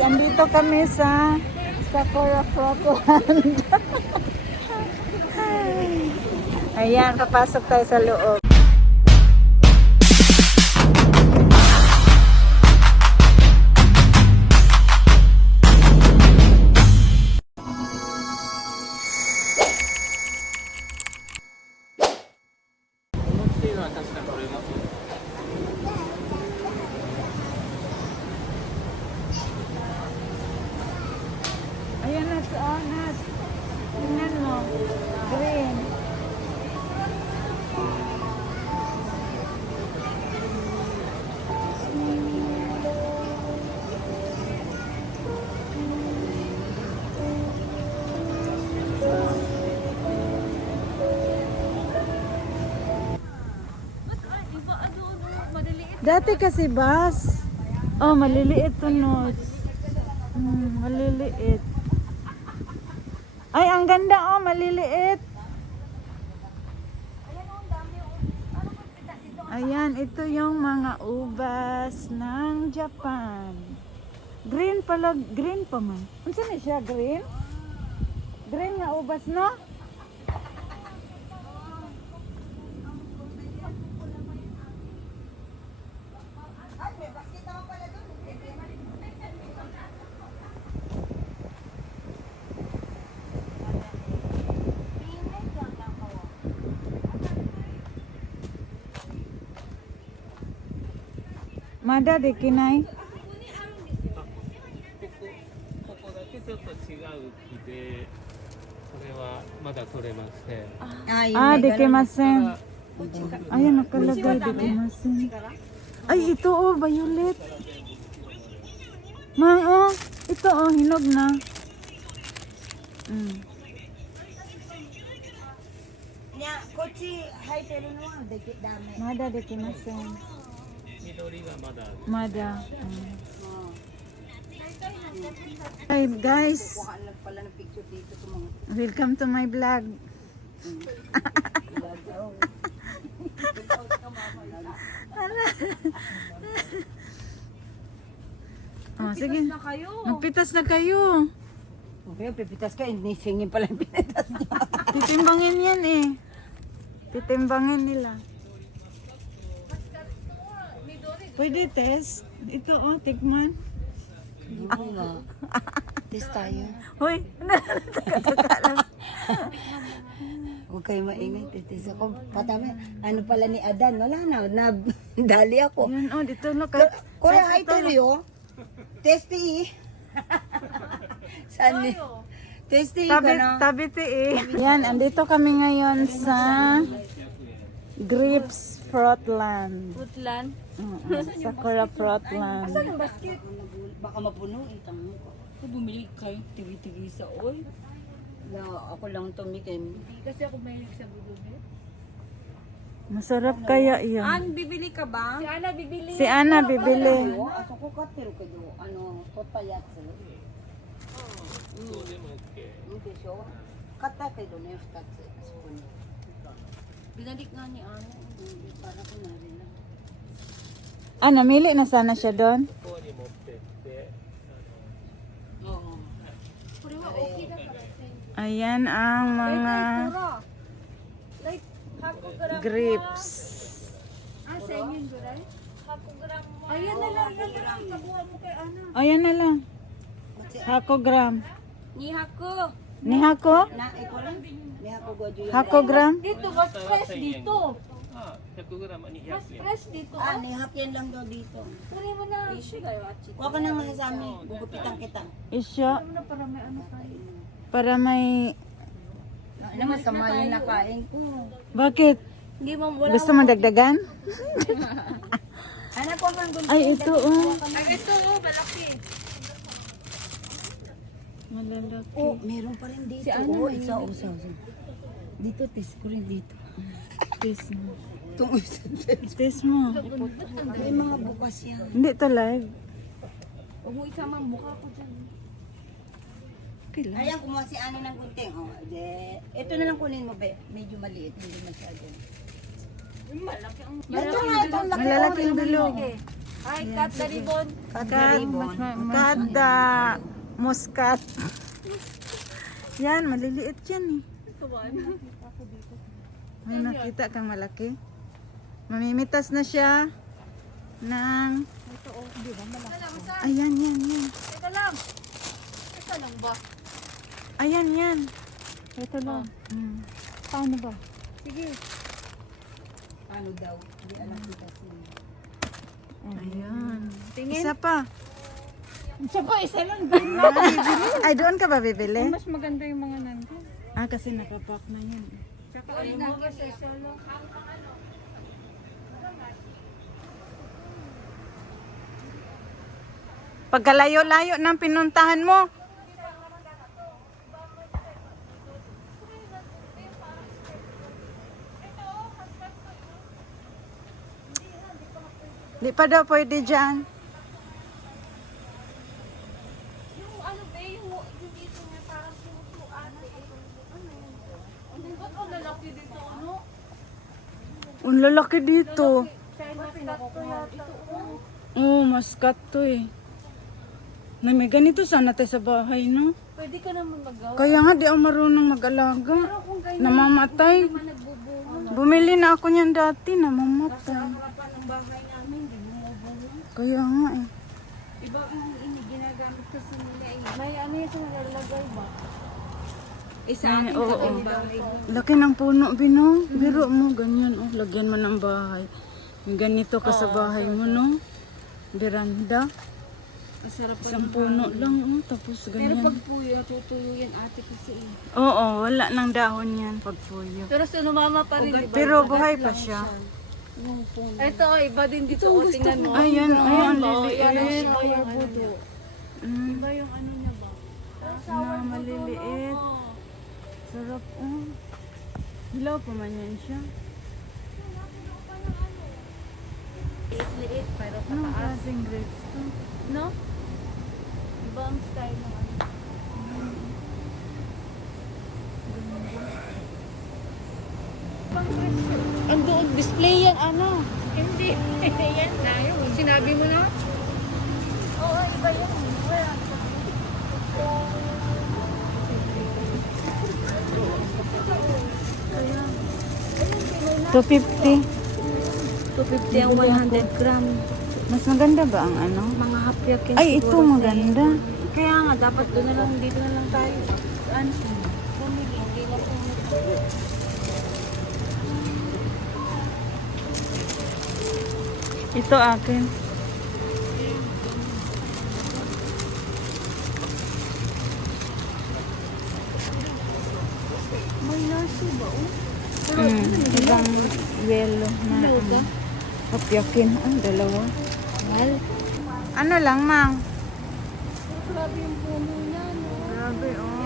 andito kami sa Sakura Fruitland. Ayan, papasok tayo sa loob. Na, oh, Nat. Tingnan mo. Green. Dati kasi bus. Oh, maliliit to notes. Hmm, maliliit. Ay, ang ganda oh, maliliit. Ayan, ito yung mga ubas ng Japan. Green pala, green pa man. Na siya, green? Green nga ubas, no? Mada de kinay. ここだけちょっと違う木でそれはまだ取れません Ah, de kimasen. Ayan, nakalagay de kimasen. Ay, ito oh, violet. Mang, oh. Ito oh, hinog na. Mm. いや、こっち生えてるのはできダメ。 Mada. Mm. Hi guys. Welcome to my vlog. oh, sige. Na kayo. Magpitas na kayo. Okay, pipitas ka. Inisingin pala yung pinitas niya. Titimbangin yan eh. Titimbangin nila. Pwede test. Ito oh, tikman. Nga. Test tayo. Hoy, Huwag kayo maingay, titis ako. Patami, ano pala ni Adan, wala na, na dali ako. Yan oh, dito na Kaya, ka. kaya ay tayo, testy. Saan ni? Testy ka Tabi, na. tabi ti eh. Yan, andito kami ngayon sa Grapes Fruitland. Fruitland? Oo, uh, Sakura Fruitland. Asan yung basket? Baka mapuno eh, itang ko. Bumili kayo tigi-tigi sa oil. Na ako lang tumikim. Kasi ako may sa bulubin. Masarap ano? kaya yun. An, bibili ka ba? Si Ana bibili. Si Ana ano bibili. Oh, ako ko ka pero kayo ano papayat sila. Oh. Mm. mm. Okay, so kata kayo na yung katse. Binalik nga ni Amo. Eh, para ko na ano, rin na. Ah, namili na sana siya doon? Ayan ang mga grips. Ah, ayan na lang, ayan na lang. Ayan na lang. Hakogram. Ni hako. Ni Hako? Na, ikaw lang? May ako gojo yun. Hakogram? Dito, mas fresh dito. あ 100g200 Mas 円 fresh dito. Ah, nihapyan lang daw dito. Puri mo na. Issue kayo, Achi. Huwag ka nang masasami, gugupitan kita. Isyo. Ano na para may ano tayo. Para may... Ano masama yung nakain ko. Bakit? Hindi mo wala. Gusto mo dagdagan? Anak ko man. Ay, ito oh. Ay, ito, oh, malaki. Malalaki. Oh, meron pa rin dito. Si ano oh, isa, oh, isa, isa. Dito, test ko rin dito. Taste mo. Itong isa. Taste mo. May mga bukas yan. Hindi to live. Huwag mo isama ang buka ko dyan. Okay lang. Ayan, kumuha si Ano ng gunting. Oh, de, ito na lang kunin mo, be. Medyo maliit, hindi masyado. Malaki ang... Ito nga, ito ang laki. Malalaking bilog. Ay, cut the ribbon. Cut the ribbon. mas ma- kada muskat. Yan, maliliit yan eh. May nakita kang malaki. Mamimitas na siya ng... Ayan, yan, yan. Teka lang. Teka lang ba? Ayan, yan. Ito lang. Mm. Paano ba? Sige. Ano daw? Hindi alam ko kasi. Ayan. Tingin. Isa pa. Isa pa, isa lang. Ay, doon ka ba bibili? Mas maganda yung mga nandun. Ah, kasi nakapak na yan. Tsaka ano mo kasi siya lang. Pagkalayo-layo ng pinuntahan mo. Di pa daw pwede dyan. Yung ano ba, yung, yung dito niya parang suso ate. Ano yun? Ano ba ang lalaki dito? Ano? Ang lalaki dito. Oh. Oo, oh, maskat to eh. Na may ganito sana tayo sa bahay, no? Pwede ka naman magawa. Kaya nga di ako marunong mag-alaga. Namamatay. Bumili na ako niyan dati, namamatay. Kaya nga eh. Iba yung ini ginagamit kasi nila eh. May ano yung nalalagay ba? Isa Ay, akin oo, sa oo. Laki ng puno, Bino. Biro mo, ganyan. Oh, lagyan mo ng bahay. Yung ganito ka sa bahay mo, no? Beranda. Masarap pa Isang puno lang, oh. Tapos Pero ganyan. pag puyo, tutuyo yan ate kasi eh. Oo, wala nang dahon yan pag puyo. Pero sinumama pa rin, di ba? Pero buhay pa siya. Ito, iba din dito. O, tingnan mo. Ayan, oh, ang Yan ang liliit. siya, yung ano niya. Mm, Iba yung ano niya ba? na maliliit. Sarap, oh. Hilaw pa man yan siya. Liit-liit, pero Anong pataas. klaseng grapes to? No? Iba ang style ng ano. Ang doon, display yan, ano? Hindi. yan na. Yung sinabi mo na? Oo, iba yun. Wala. Two fifty. 250 ang 100 gram. Mas maganda ba ang ano? Mga hapyakin Ay, ito maganda. Kaya nga, dapat doon na lang, dito na lang tayo. Ano? Bumili. Hindi na po. Ito akin. May nasi ba? Oh? Mm, ibang yellow na ano. Kapyakin. Ang dalawa. Mahal. Ano lang, Mang? Grabe yung puno niya, no? Grabe, oh.